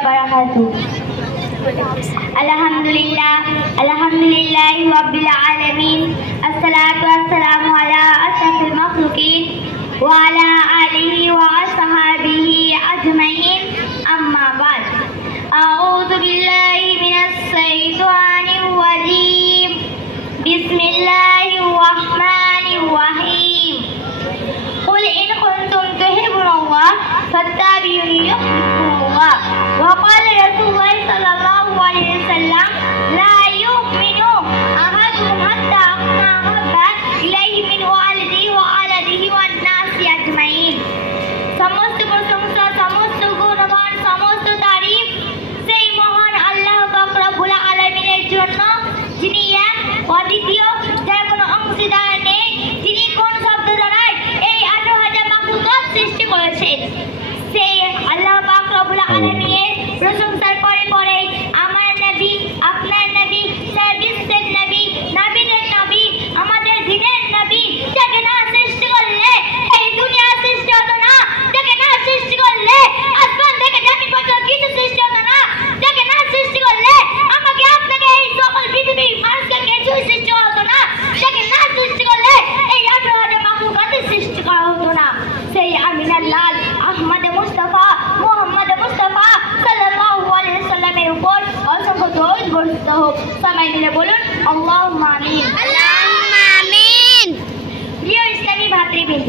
وبركاته. Alhamdulillah Rabbil Alamin. Assalatu wassalamu ala ashrafil makhluqin wa ala alihi wa ashabihi ajma'in. Amma ba'd. A'udhu billahi minas shaitanir rajim. Bismillahir rahmanir rahim. Qul in kuntum tuhibbunallah fattabi'uni yuhibbukumullah. Wa qala Rasulullah sallallahu alaihi wasallam la yu'minu ahadukum hatta akuna ahabba ilayhi min walidihi wa waladihi wan nasi ajma'in. সমস্ত প্রশংসা, সমস্ত গুণগান, সমস্ত তারিফ সেই মহান আল্লাহ পাক রব্বুল আলামিনের জন্য, যিনি এক অদ্বিতীয়, যার কোনো অংশীদার নেই, যিনি কোন শব্দ দ্বারাই এই 18,000 মাখলুকাত সৃষ্টি করেছেন। সেই আল্লাহ পাক রব্বুল আলামিনের প্রশংসার পরে পরে আমার নবী, আপনার নবী, সার্ভিসের নবী, নবীদের নবী, আমাদের দিনের নবী, যাকে না সৃষ্টি করলে এই দুনিয়া সৃষ্টি হতো না, যাকে না সৃষ্টি করলে আসমান থেকে জমিন পর্যন্ত কিছু সৃষ্টি হতো না, যাকে না সৃষ্টি করলে আমাকে আপনাকে এই সকল পৃথিবীর মানুষকে কিছুই সৃষ্টি হতো না, যাকে না সৃষ্টি করলে এই 18,000 মাখলুকাতের সৃষ্টি করা হতো না। সেই আমিনার লাল আহমদ মুস্তাফা মুহাম্মদ মুস্তাফা সাল্লাল্লাহু আলাইহি ওয়াসাল্লামের উপর অসংখ্য দরুদ বর্ষিত হোক। সবাই মিলে বলুন আল্লাহুম্মা আমিন। আল্লাহুম্মা আমিন। প্রিয় ইসলামী ভাতৃবৃন্দ,